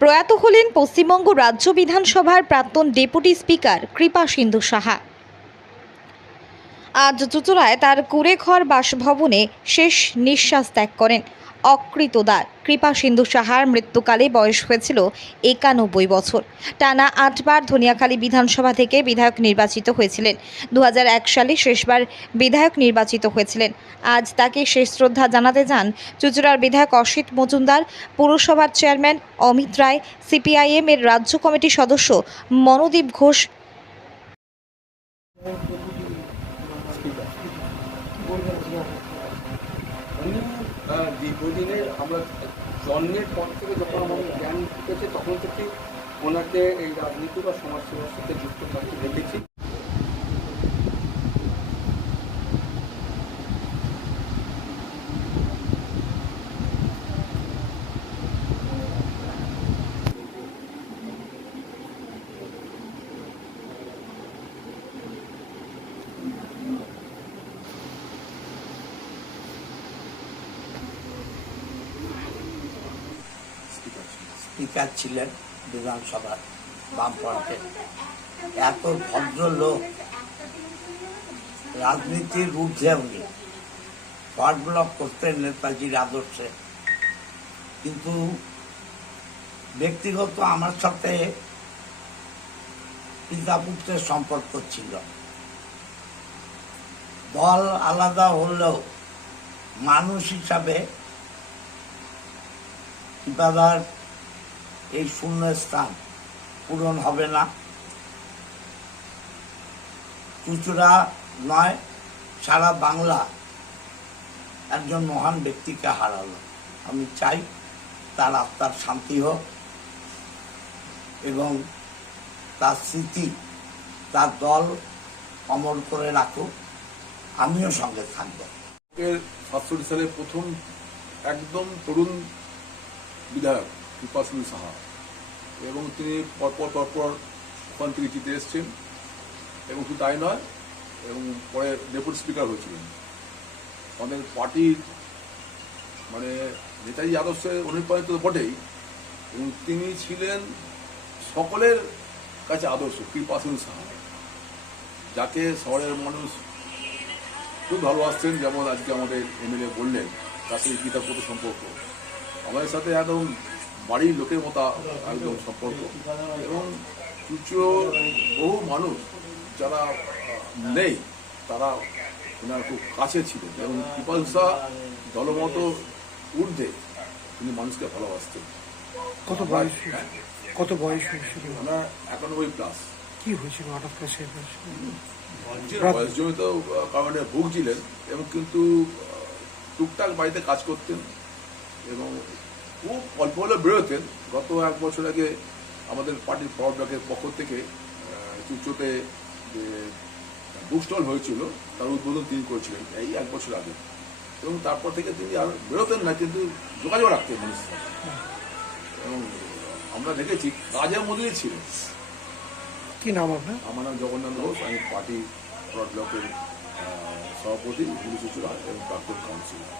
প্রয়াত হলেন পশ্চিমবঙ্গ রাজ্য বিধানসভার প্রাক্তন ডেপুটি স্পিকার কৃপাসিন্ধু সাহা। আজ চুঁচুড়ায় তার কুড়েঘর বাসভবনে শেষ নিঃশ্বাস ত্যাগ করেন অকৃতদার কৃপাসিন্ধু সাহার। মৃত্যুকালে বয়স হয়েছিল 91 বছর। টানা 8 বার ধনিয়াখালী বিধানসভা থেকে বিধায়ক নির্বাচিত হয়েছিলেন। 2001 সালে শেষবার বিধায়ক নির্বাচিত হয়েছিলেন। আজ তাকে শেষ শ্রদ্ধা জানাতে যান চুঁচুড়ার বিধায়ক অসিত মজুমদার, পুরসভার চেয়ারম্যান অমিত রায়, সিপিআইএম এর রাজ্য কমিটির সদস্য মনোদীপ ঘোষ। দীর্ঘদিনের আমরা জন্মের পর থেকে যখন আমাদের জ্ঞান ঢুকেছে তখন থেকে ওনাকে এই রাজনীতি বা সমাজসেবার সাথে যুক্ত থাকতে দেখেছি। স্পিকার ছিলেন বিধানসভার বামফ্রন্টের। এত ভদ্রলোক, রাজনীতির ঊর্ধ্বে উনি ওয়ার্ড ব্লক করতেন নেতাজির আদর্শে। কিন্তু ব্যক্তিগত আমার সাথে পিতা পুত্রের সম্পর্ক ছিল। দল আলাদা হলেও মানুষ হিসাবে কৃপাদার এই শূন্য স্থান পূরণ হবে না। চুঁচুড়া নয়, সারা বাংলা একজন মহান ব্যক্তিকে হারালো। আমি চাই তার আত্মার শান্তি হোক এবং তার স্মৃতি তার দল অমর করে রাখুক। আমিও সঙ্গে থাকবো। 1967 সালে প্রথম একদম তরুণ বিধায়ক কৃপাসিন্ধু সাহা, এবং তিনি পরপর ওখান থেকে জিতে এসছেন, এবং শুধু তাই নয়, এবং পরে ডেপুটি স্পিকার হয়েছিলেন। আমাদের পার্টির মানে নেতাজি আদর্শে অনুপ্রাণিত বটেই, এবং তিনি ছিলেন সকলের কাছে আদর্শ কৃপাসিন্ধু সাহা, যাকে শহরের মানুষ খুব ভালোবাসতেন। যেমন আজকে আমাদের এমএলএ বললেন, তার সাথে পিতাপুত্র সম্পর্ক আমাদের সাথে একদম বাড়ির লোকের মতো একদম সম্পর্ক। এবং চুঁচুড়ো বহু মানুষ যারা নেই তারা ওনার খুব কাছে ছিল, এবং কৃপাসিন্ধু দলমত ঊর্ধ্বে তিনি মানুষকে ভালোবাসতেন। কত বয়স হয়েছিল ওনার 91+। কি হয়েছিল হঠাৎ করে সেই বয়সজনিত কারণে ভুগছিলেন, এবং কিন্তু টুকটাক বাড়িতে কাজ করতেন এবং খুব অল্প হলে বেরোতেন। গত 1 বছর আগে আমাদের পার্টির ফরওয়ার্ড ব্লকের পক্ষ থেকে চুঁচুড়োতে যে বুক স্টল হয়েছিল তার উদ্বোধন তিনি করেছিলেন এই 1 বছর আগে, এবং তারপর থেকে তিনি আর বেরোতেন না, কিন্তু যোগাযোগ রাখতেন মানুষের সাথে। এবং আমরা দেখেছি কাজের মধ্যেই ছিলেন। কি নাম আপনার? আমার নাম জগন্নাথ ঘোষ, আমি পার্টি ফরওয়ার্ড ব্লকের সভাপতি চুঁচুড়া এবং প্রাক্তন কাউন্সিলর।